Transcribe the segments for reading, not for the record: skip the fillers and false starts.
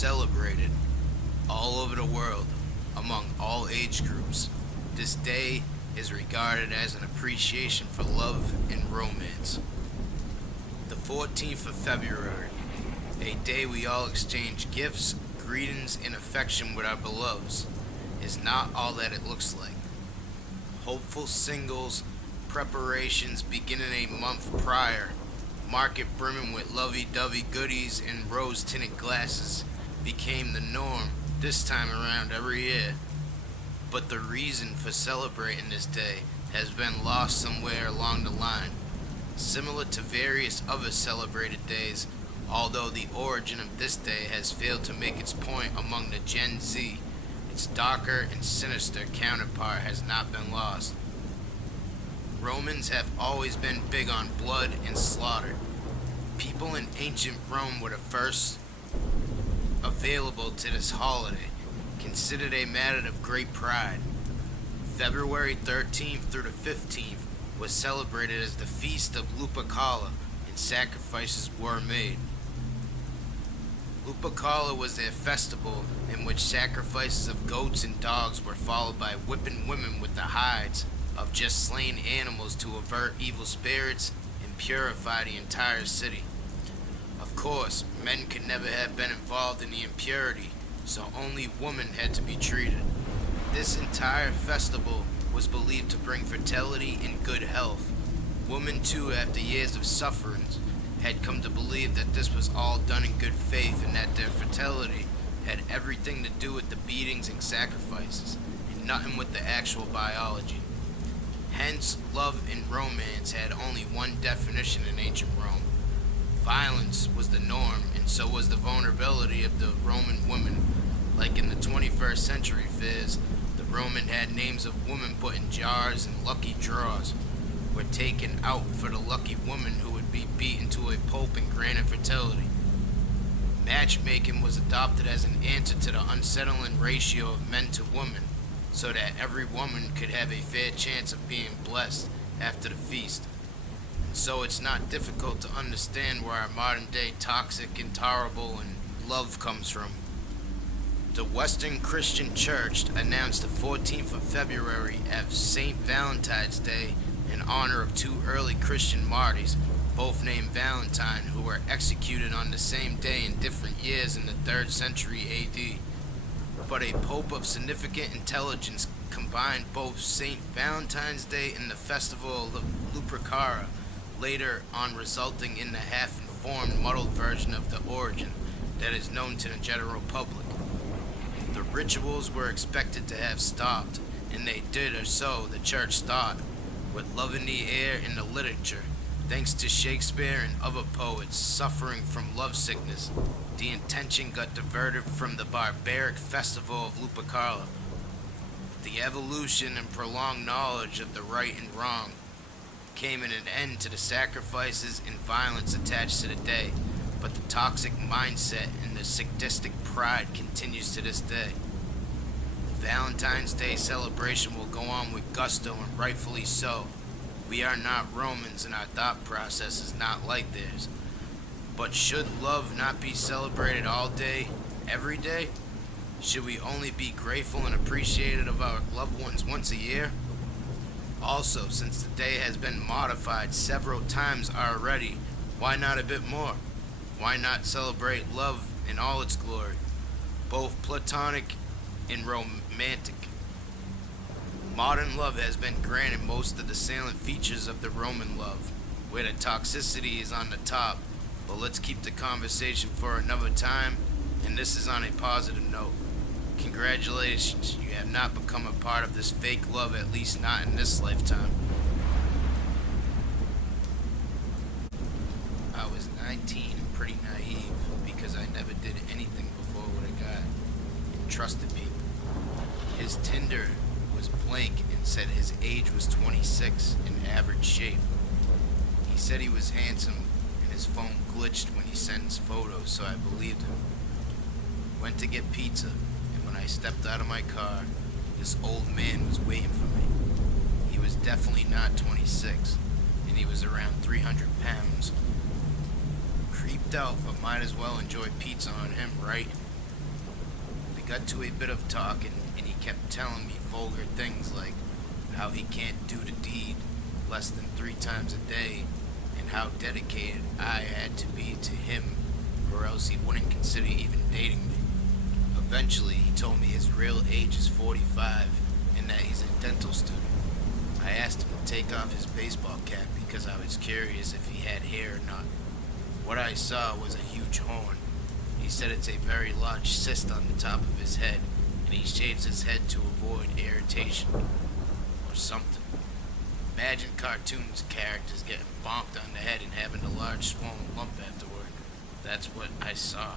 celebrated all over the world among all age groups. This day is regarded as an appreciation for love and romance. The 14th of February, a day we all exchange gifts, greetings, and affection with our beloveds, is not all that it looks like. Hopeful singles, preparations beginning a month prior, market brimming with lovey-dovey goodies and rose-tinted glasses became the norm this time around every year. But the reason for celebrating this day has been lost somewhere along the line. Similar to various other celebrated days, although the origin of this day has failed to make its point among the Gen Z, its darker and sinister counterpart has not been lost. Romans have always been big on blood and slaughter. People in ancient Rome were the first available to this holiday, considered a matter of great pride. February 13th through the 15th was celebrated as the Feast of Lupercalia, and sacrifices were made. Lupercalia was a festival in which sacrifices of goats and dogs were followed by whipping women with the hides of just slain animals to avert evil spirits and purify the entire city. Of course, men could never have been involved in the impurity, so only women had to be treated. This entire festival was believed to bring fertility and good health. Women too, after years of sufferings, had come to believe that this was all done in good faith and that their fertility had everything to do with the beatings and sacrifices, and nothing with the actual biology. Hence, love and romance had only one definition in ancient Rome. Violence was the norm, and so was the vulnerability of the Roman women. Like in the 21st century fairs, the Roman had names of women put in jars and lucky draws were taken out for the lucky woman who would be beaten to a pulp and granted fertility. Matchmaking was adopted as an answer to the unsettling ratio of men to women, so that every woman could have a fair chance of being blessed after the feast. And so it's not difficult to understand where our modern day toxic, intolerable, and love comes from. The Western Christian Church announced the 14th of February as St. Valentine's Day in honor of two early Christian martyrs, both named Valentine, who were executed on the same day in different years in the 3rd century AD. But a pope of significant intelligence combined both St. Valentine's Day and the festival of Lupercalia, later on resulting in the half-informed, muddled version of the origin that is known to the general public. The rituals were expected to have stopped, and they did, or so the church thought, with love in the air in the literature. Thanks to Shakespeare and other poets suffering from lovesickness, the intention got diverted from the barbaric festival of Lupercalia. The evolution and prolonged knowledge of the right and wrong came in an end to the sacrifices and violence attached to the day, but the toxic mindset and the sadistic pride continues to this day. The Valentine's Day celebration will go on with gusto, and rightfully so. We are not Romans, and our thought process is not like theirs. But should love not be celebrated all day, every day? Should we only be grateful and appreciative of our loved ones once a year? Also, since the day has been modified several times already, why not a bit more? Why not celebrate love in all its glory, both platonic and romantic? Modern love has been granted most of the salient features of the Roman love, where the toxicity is on the top, but let's keep the conversation for another time, and this is on a positive note. Congratulations, you have not become a part of this fake love, at least not in this lifetime. I was 19 and pretty naive because I never did anything before with a guy and trusted people. His Tinder was blank and said his age was 26 in average shape. He said he was handsome and his phone glitched when he sent his photos, so I believed him. Went to get pizza, and when I stepped out of my car, this old man was waiting for me. He was definitely not 26, and he was around 300 pounds. Creeped out, but might as well enjoy pizza on him, right? got to a bit of talking, and he kept telling me vulgar things like how he can't do the deed less than 3 times a day, and how dedicated I had to be to him, or else he wouldn't consider even dating me. Eventually, he told me his real age is 45 and that he's a dental student. I asked him to take off his baseball cap because I was curious if he had hair or not. What I saw was a huge horn. He said it's a very large cyst on the top of his head, and he shaves his head to avoid irritation or something. Imagine cartoons characters getting bonked on the head and having a large swollen lump afterward. That's what I saw.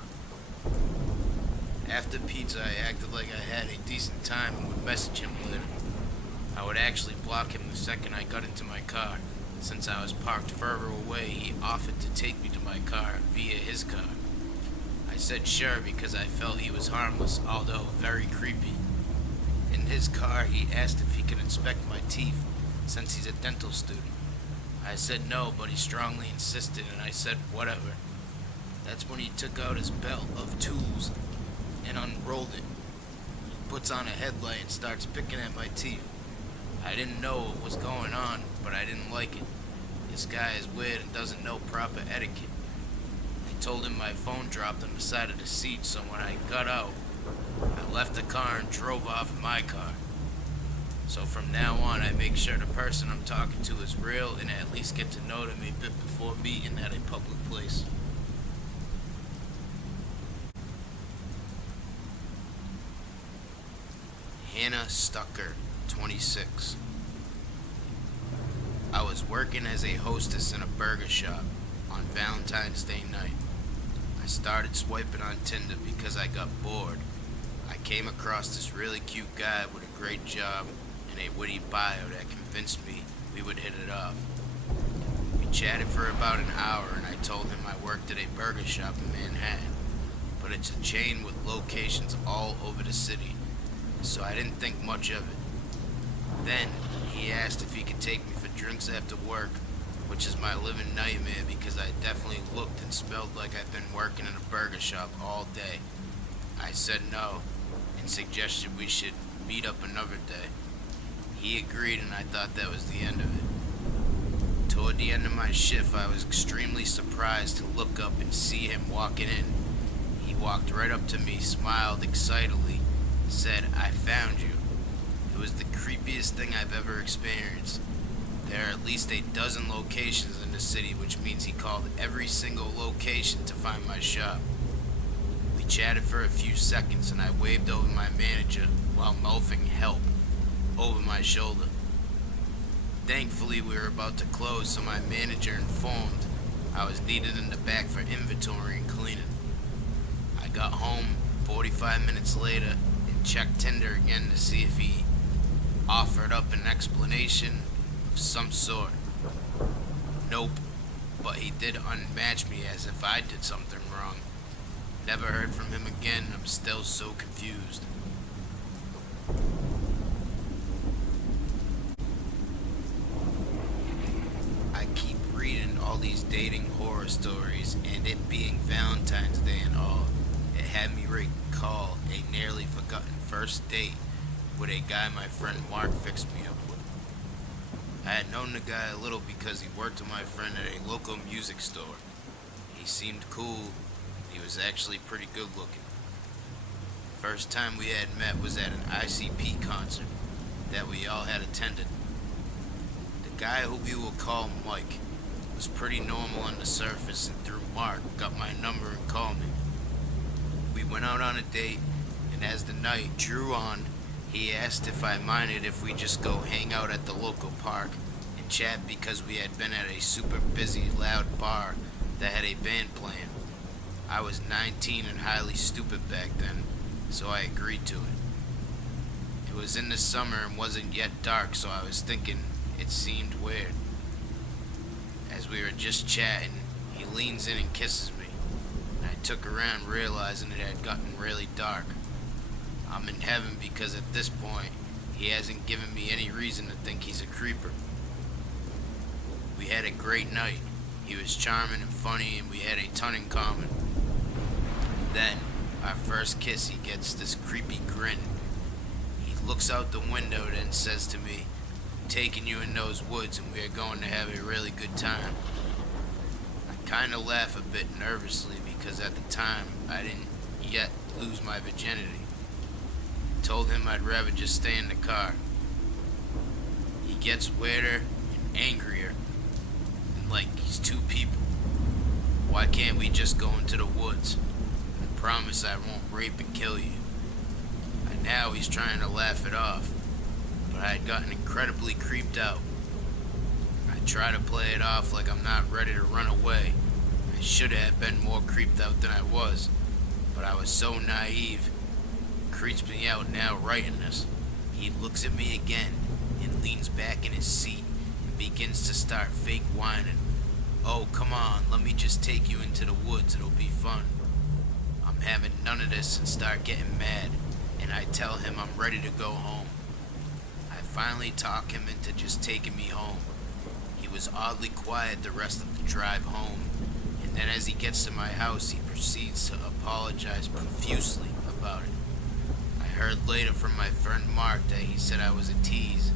After pizza, I acted like I had a decent time and would message him later. I would actually block him the second I got into my car. Since I was parked further away, he offered to take me to my car via his car. I said sure because I felt he was harmless, although very creepy. In his car, he asked if he could inspect my teeth, since he's a dental student. I said no, but he strongly insisted, and I said whatever. That's when he took out his belt of tools and unrolled it. He puts on a headlight and starts picking at my teeth. I didn't know what was going on, but I didn't like it. This guy is weird and doesn't know proper etiquette. I told him my phone dropped on the side of the seat, so when I got out, I left the car and drove off in my car. So from now on, I make sure the person I'm talking to is real and at least get to know them a bit before meeting at a public place. Hannah Stucker, 26. I was working as a hostess in a burger shop on Valentine's Day night. I started swiping on Tinder because I got bored. I came across this really cute guy with a great job and a witty bio that convinced me we would hit it off. We chatted for about an hour and I told him I worked at a burger shop in Manhattan, but it's a chain with locations all over the city, so I didn't think much of it. Then, he asked if he could take me for drinks after work, which is my living nightmare because I definitely looked and smelled like I'd been working in a burger shop all day. I said no, and suggested we should meet up another day. He agreed and I thought that was the end of it. Toward the end of my shift, I was extremely surprised to look up and see him walking in. He walked right up to me, smiled excitedly, said, "I found you." It was the creepiest thing I've ever experienced. There are at least a dozen locations in the city, which means he called every single location to find my shop. We chatted for a few seconds and I waved over my manager while mouthing help over my shoulder. Thankfully, we were about to close, so my manager informed I was needed in the back for inventory and cleaning. I got home 45 minutes later and checked Tinder again to see if he offered up an explanation of some sort. Nope, but he did unmatch me as if I did something wrong. Never heard from him again. I'm still so confused. I keep reading all these dating horror stories, and it being Valentine's Day and all, it had me recall a nearly forgotten first date with a guy my friend Mark fixed me up with. I had known the guy a little because he worked with my friend at a local music store. He seemed cool. He was actually pretty good looking. First time we had met was at an ICP concert that we all had attended. The guy who we will call Mike was pretty normal on the surface, and through Mark got my number and called me. We went out on a date, and as the night drew on, he asked if I minded if we just go hang out at the local park and chat because we had been at a super busy, loud bar that had a band playing. I was 19 and highly stupid back then, so I agreed to it. It was in the summer and wasn't yet dark, so I was thinking it seemed weird. As we were just chatting, he leans in and kisses me, and I took around realizing it had gotten really dark. I'm in heaven because at this point, he hasn't given me any reason to think he's a creeper. We had a great night. He was charming and funny, and we had a ton in common. Then, our first first kiss, he gets this creepy grin. He looks out the window, then says to me, "I'm taking you in those woods and we are going to have a really good time." I kinda laugh a bit nervously because at the time I didn't yet lose my virginity. I told him I'd rather just stay in the car. He gets weirder and angrier, and like he's two people. "Why can't we just go into the woods? I promise I won't rape and kill you." And now he's trying to laugh it off, but I had gotten incredibly creeped out. I try to play it off like I'm not ready to run away. I should have been more creeped out than I was, but I was so naive. It creeps me out now writing this. He looks at me again and leans back in his seat and begins to start fake whining. "Oh, come on, let me just take you into the woods, it'll be fun." I'm having none of this and start getting mad, and I tell him I'm ready to go home. I finally talk him into just taking me home. He was oddly quiet the rest of the drive home, and then as he gets to my house, he proceeds to apologize profusely about it. I heard later from my friend Mark that he said I was a tease.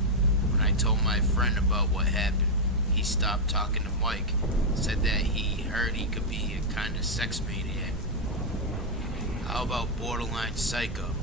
When I told my friend about what happened, he stopped talking to Mike, said that he heard he could be a kind of sex maniac. How about borderline psycho?